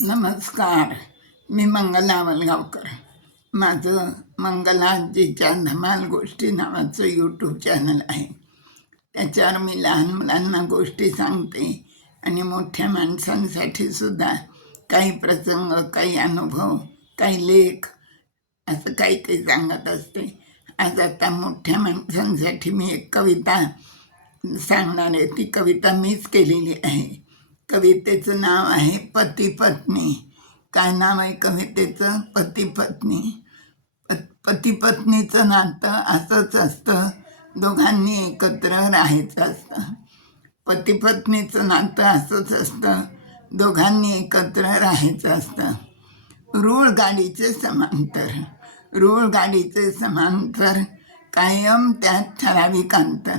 नमस्कार मी मंगला वलगावकर माझं मंगलाजीच्या धमाल गोष्टी नावाचं यूट्यूब चॅनल आहे. त्याच्यावर मी लहान मुलांना गोष्टी सांगते आणि मोठ्या माणसांसाठी सुद्धा काही प्रसंग काही अनुभव काही लेख असं काही काही सांगत असते. आज आता मोठ्या माणसांसाठी मी एक कविता सांगणार आहे. ती कविता मीच केलेली आहे. कवितेचं नाव आहे पती पत्नी. काय नाव आहे कवितेचं? पती पत्नी. पती पत्नीचं नातं असंच असतं. दोघांनी एकत्र राहायचं असतं. पती पत्नीचं नातं असंच असतं. दोघांनी एकत्र राहायचं असतं. रूळ गाडीचे समांतर. रूळ गाडीचे समांतर कायम त्यात ठराविक अंतर.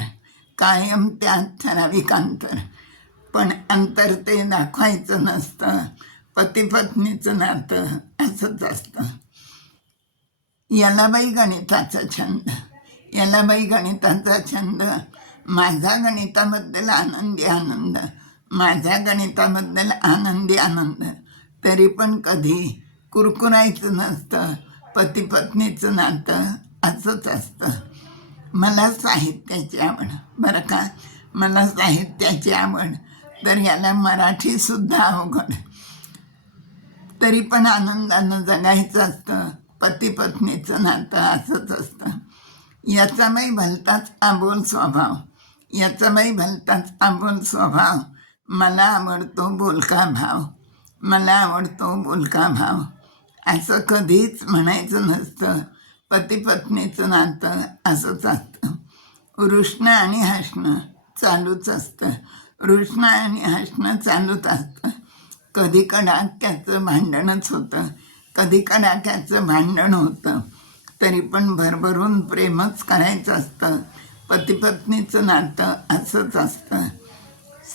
कायम त्यात ठराविक अंतर. पण अंतर ते दाखवायचं नसतं. पतीपत्नीचं नातं असंच असतं. याला बाई गणिताचा छंद. याला बाई गणिताचा छंद. माझा गणिताबद्दल आनंदी आनंद. माझ्या गणिताबद्दल आनंदी आनंद. तरी पण कधी कुरकुरायचं नसतं. पतीपत्नीचं नातं असंच असतं. मला साहित्याची आवड. बरं का? मला साहित्याची आवड. तर याला मराठीसुद्धा अवघड तरी पण आनंदानं जगायचं असतं पती पत्नीचं नातं असंच असतं. याचा बाई भलताच आबोल स्वभाव याचा बाई भलताच आबोल स्वभाव. मला आवडतो बोलका भाव मला आवडतो बोलका भाव. असं कधीच म्हणायचं नसतं पती पत्नीचं नातं असंच असतं. रुष्ण आणि हसणं चालूच असतं. रुसणं आणि हसणं चालूच असतं. कधी कडाक्याचं भांडणच होतं. कधी कडाक्याचं भांडण होतं. तरी पण भरभरून प्रेमच करायचं असतं. पतीपत्नीचं नातं असंच असतं.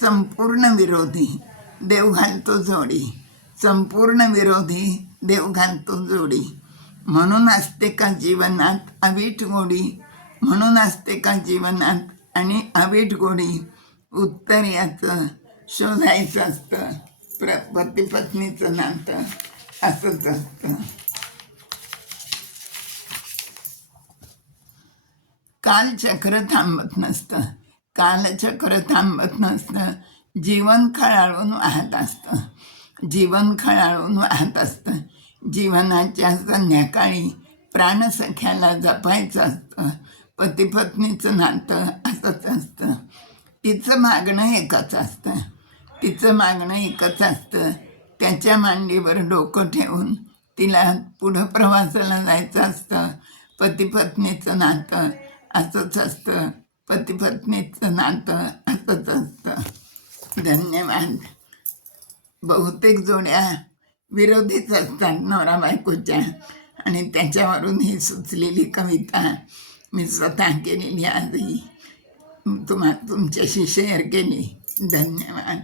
संपूर्ण विरोधी देव घालतो जोडी. संपूर्ण विरोधी देव घालतो जोडी. म्हणून असते का जीवनात अवीट गोडी? म्हणून असते का जीवनात आणि अवीट गोडी? उत्तर याचं शोधायचं असतं. प्र पतीपत्नीचं नातं असंच असतं. कालचक्र थांबत नसतं. कालचक्र थांबत नसतं. जीवन खळाळून वाहत असतं. जीवन खळाळून वाहत असतं. जीवनाच्या संध्याकाळी प्राणसख्याला जपायचं असतं. पतीपत्नीचं नातं असंच असतं. तिचं मागणं एकच असतं. तिचं मागणं एकच असतं. त्याच्या मांडीवर डोकं ठेवून तिला पुढं प्रवासाला जायचं असतं. पतीपत्नीचं नातं असंच असतं. पतीपत्नीचं नातं असंच असतं. धन्यवाद. बहुतेक जोड्या विरोधीच असतात नवरा बायकोच्या. आणि त्याच्यावरून ही सुचलेली कविता मी स्वतः केलेली आजही. तुम्हा तुमच्याशी शेअर केली. धन्यवाद.